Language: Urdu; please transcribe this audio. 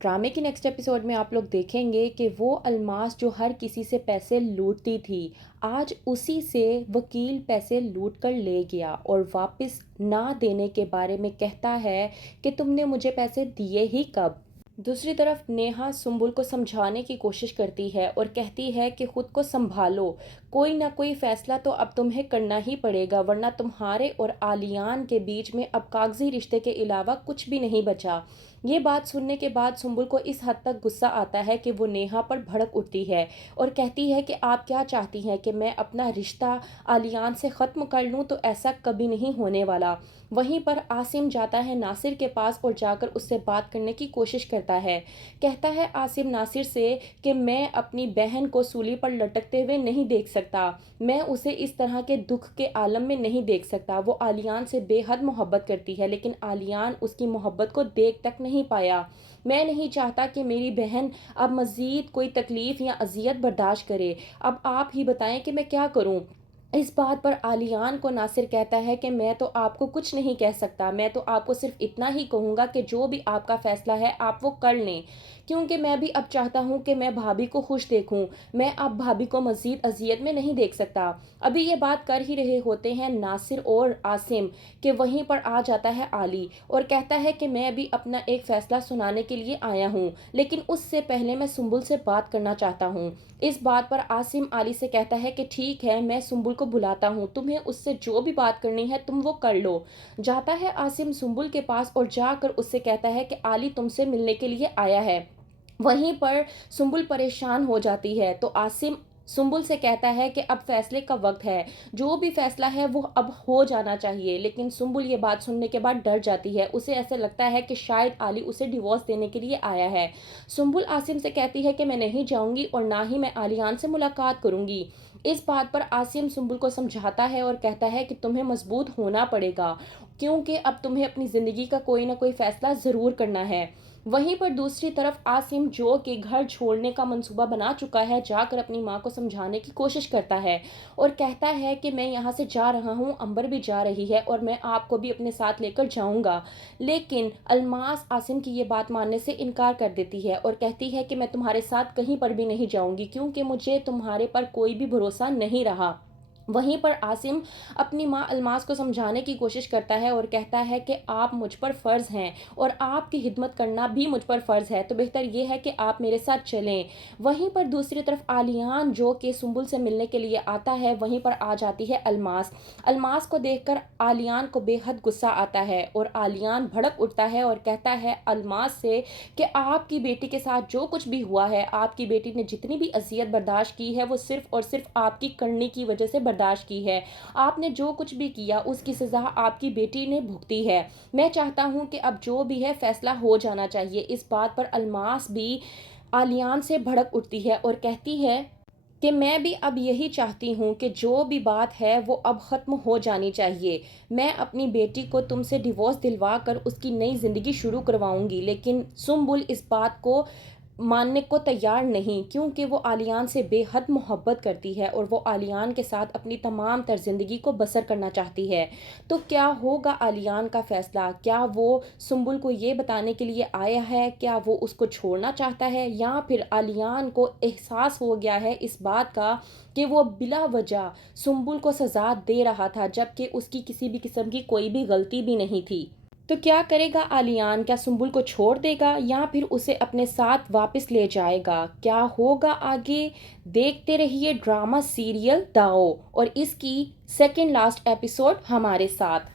ڈرامے کے نیکسٹ ایپیسوڈ میں آپ لوگ دیکھیں گے کہ وہ الماس جو ہر کسی سے پیسے لوٹتی تھی، آج اسی سے وکیل پیسے لوٹ کر لے گیا اور واپس نہ دینے کے بارے میں کہتا ہے کہ تم نے مجھے پیسے دیے ہی کب؟ دوسری طرف نیہا سنبل کو سمجھانے کی کوشش کرتی ہے اور کہتی ہے کہ خود کو سنبھالو، کوئی نہ کوئی فیصلہ تو اب تمہیں کرنا ہی پڑے گا، ورنہ تمہارے اور آلیان کے بیچ میں اب کاغذی رشتے کے علاوہ کچھ بھی نہیں بچا۔ یہ بات سننے کے بعد سنبل کو اس حد تک غصہ آتا ہے کہ وہ نیہا پر بھڑک اٹھتی ہے اور کہتی ہے کہ آپ کیا چاہتی ہیں کہ میں اپنا رشتہ آلیان سے ختم کر لوں؟ تو ایسا کبھی نہیں ہونے والا۔ وہیں پر عاصم جاتا ہے ناصر کے پاس اور جا کر اس سے بات کرنے کی کوشش کرتا ہے۔ کہتا ہے عاصم ناصر سے کہ میں اپنی بہن کو سولی پر لٹکتے ہوئے نہیں دیکھ سکتا، میں اسے اس طرح کے دکھ کے عالم میں نہیں دیکھ سکتا۔ وہ آلیان سے بے حد محبت کرتی ہے لیکن آلیان اس کی محبت کو دیکھ تک نہیں پایا۔ میں نہیں چاہتا کہ میری بہن اب مزید کوئی تکلیف یا اذیت برداشت کرے، اب آپ ہی بتائیں کہ میں کیا کروں؟ اس بات پر آلیان کو ناصر کہتا ہے کہ میں تو آپ کو کچھ نہیں کہہ سکتا، میں تو آپ کو صرف اتنا ہی کہوں گا کہ جو بھی آپ کا فیصلہ ہے آپ وہ کر لیں، کیونکہ میں بھی اب چاہتا ہوں کہ میں بھابھی کو خوش دیکھوں، میں اب بھابھی کو مزید اذیت میں نہیں دیکھ سکتا۔ ابھی یہ بات کر ہی رہے ہوتے ہیں ناصر اور عاصم کہ وہیں پر آ جاتا ہے علی اور کہتا ہے کہ میں بھی اپنا ایک فیصلہ سنانے کے لیے آیا ہوں، لیکن اس سے پہلے میں سنبل سے بات کرنا چاہتا ہوں۔ اس بات پر عاصم علی سے کہتا ہے کہ ٹھیک ہے، میں سنبل کو بلاتا ہوں، تمہیں اس سے جو بھی بات کرنی ہے تم وہ کر لو۔ جاتا ہے عاصم سنبل کے پاس اور جا کر اس سے کہتا ہے کہ علی تم سے ملنے کے لیے آیا ہے۔ وہیں پر سنبل پریشان ہو جاتی ہے تو عاصم سنبل سے کہتا ہے کہ اب فیصلے کا وقت ہے، جو بھی فیصلہ ہے وہ اب ہو جانا چاہیے، لیکن سنبل یہ بات سننے کے بعد ڈر جاتی ہے، اسے ایسے لگتا ہے کہ شاید علی اسے ڈیورس دینے کے لیے آیا ہے۔ سنبل عاصم سے کہتی ہے کہ میں نہیں جاؤں گی اور نہ ہی میں آلیان سے ملاقات کروں گی۔ اس بات پر عاصم سنبل کو سمجھاتا ہے اور کہتا ہے کہ تمہیں مضبوط ہونا پڑے گا، کیونکہ اب تمہیں اپنی زندگی کا کوئی نہ کوئی فیصلہ ضرور کرنا ہے۔ وہیں پر دوسری طرف عاصم جو کہ گھر چھوڑنے کا منصوبہ بنا چکا ہے، جا کر اپنی ماں کو سمجھانے کی کوشش کرتا ہے اور کہتا ہے کہ میں یہاں سے جا رہا ہوں، امبر بھی جا رہی ہے اور میں آپ کو بھی اپنے ساتھ لے کر جاؤں گا، لیکن الماس عاصم کی یہ بات ماننے سے انکار کر دیتی ہے اور کہتی ہے کہ میں تمہارے ساتھ کہیں پر بھی نہیں جاؤں گی، کیونکہ مجھے تمہارے پر کوئی بھی بھروسہ نہیں رہا۔ وہیں پر عاصم اپنی ماں الماس کو سمجھانے کی کوشش کرتا ہے اور کہتا ہے کہ آپ مجھ پر فرض ہیں اور آپ کی خدمت کرنا بھی مجھ پر فرض ہے، تو بہتر یہ ہے کہ آپ میرے ساتھ چلیں۔ وہیں پر دوسری طرف آلیان جو کہ سنبل سے ملنے کے لیے آتا ہے، وہیں پر آ جاتی ہے الماس۔ الماس کو دیکھ کر آلیان کو بے حد غصہ آتا ہے اور آلیان بھڑک اٹھتا ہے اور کہتا ہے الماس سے کہ آپ کی بیٹی کے ساتھ جو کچھ بھی ہوا ہے، آپ کی بیٹی نے جتنی بھی اذیت برداشت کی ہے وہ صرف اور صرف آپ کی کرنی کی وجہ سے برداشت کی ہے، آپ نے جو کچھ بھی کیا اس کی سزا آپ کی بیٹی نے بھگتی ہے۔ میں چاہتا ہوں کہ اب جو بھی ہے فیصلہ ہو جانا چاہیے۔ اس بات پر الماس بھی آلیان سے بھڑک اٹھتی ہے اور کہتی ہے کہ میں بھی اب یہی چاہتی ہوں کہ جو بھی بات ہے وہ اب ختم ہو جانی چاہیے، میں اپنی بیٹی کو تم سے ڈیورس دلوا کر اس کی نئی زندگی شروع کرواؤں گی، لیکن سنبل اس بات کو ماننے کو تیار نہیں، کیونکہ وہ آلیان سے بے حد محبت کرتی ہے اور وہ آلیان کے ساتھ اپنی تمام تر زندگی کو بسر کرنا چاہتی ہے۔ تو کیا ہوگا آلیان کا فیصلہ؟ کیا وہ سنبل کو یہ بتانے کے لیے آیا ہے کیا وہ اس کو چھوڑنا چاہتا ہے، یا پھر آلیان کو احساس ہو گیا ہے اس بات کا کہ وہ بلا وجہ سنبل کو سزا دے رہا تھا جبکہ اس کی کسی بھی قسم کی کوئی بھی غلطی بھی نہیں تھی؟ تو کیا کرے گا آلیان؟ کیا سنبل کو چھوڑ دے گا یا پھر اسے اپنے ساتھ واپس لے جائے گا؟ کیا ہوگا آگے؟ دیکھتے رہیے ڈرامہ سیریل داؤ اور اس کی سیکنڈ لاسٹ ایپیسوڈ ہمارے ساتھ۔